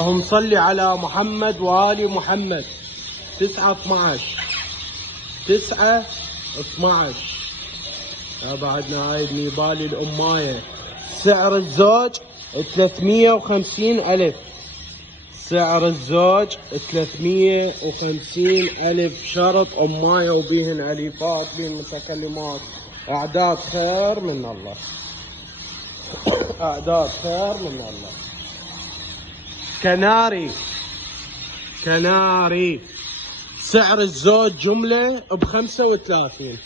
اللهم صل على محمد وآل محمد. 9/12 9/12. بعدنا هاي النيبالي الأماية. سعر الزوج 350,000. سعر الزوج 350,000 شرط. أماية وبيهن أليفات بيهن متكلمات. أعداد خير من الله. أعداد خير من الله. كناري. سعر الزوج جملة ب35.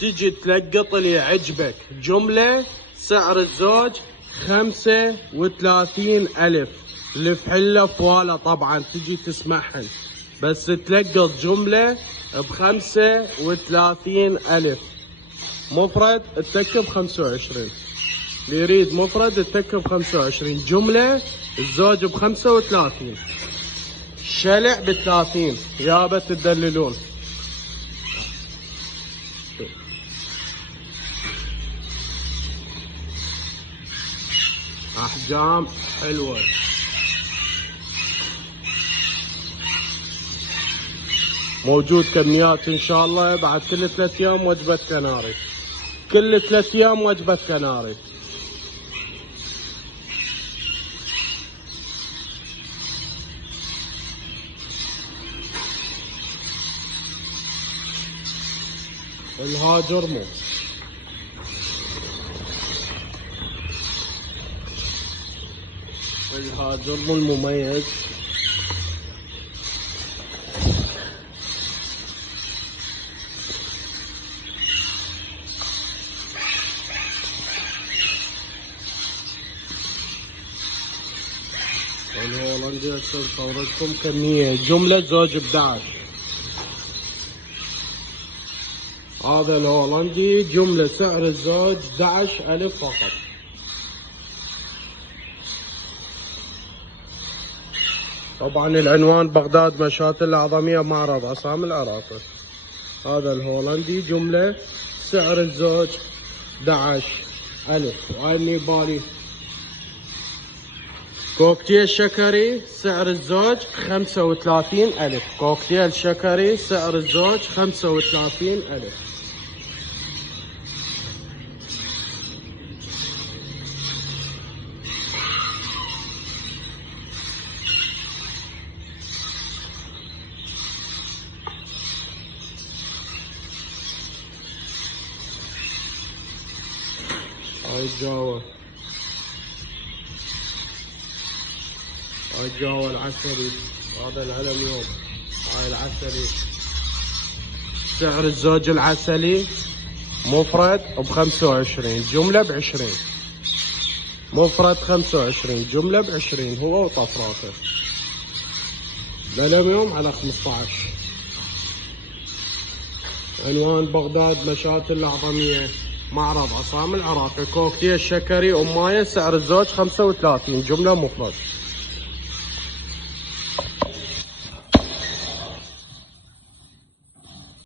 تجي تلقط اللي عجبك جملة. سعر الزوج 35,000. الفحلة فوالة طبعا تجي تسمعهن، بس تلقط جملة ب35,000. مفرد تتك ب25. اللي يريد مفرد تتك ب25. جملة الزوج ب35. شلع ب30. يابا تدللون. احجام حلوة. موجود كميات ان شاء الله. بعد كل 3 ايام وجبة كناري. كل 3 ايام وجبة كناري. الهاجرمو. الهاجرمو المميز. الهولندي هسه صورتكم كمية. جملة زوج 11. هذا الهولندي جملة سعر الزوج 11,000 فقط. طبعا العنوان بغداد مشاة الأعظمية معرض عصام العراقي. هذا الهولندي جملة سعر الزوج 11,000. وهاي النيبالي كوكتيل شكري سعر الزوج 35,000. كوكتيل شكري سعر الزوج 35,000. هاي الجاوة. هاي الجاوة العسلي. هذا العلم يوم. هاي العسلي. سعر الزوج العسلي مفرد ب25. جملة ب20. مفرد 25. جملة ب20. هو وطفراته. العلم يوم على 15. عنوان بغداد مشاة الأعظمية معرض عصام العراقي. كوكتيل شكري أماية. سعر الزوج 35. جملة مفرد.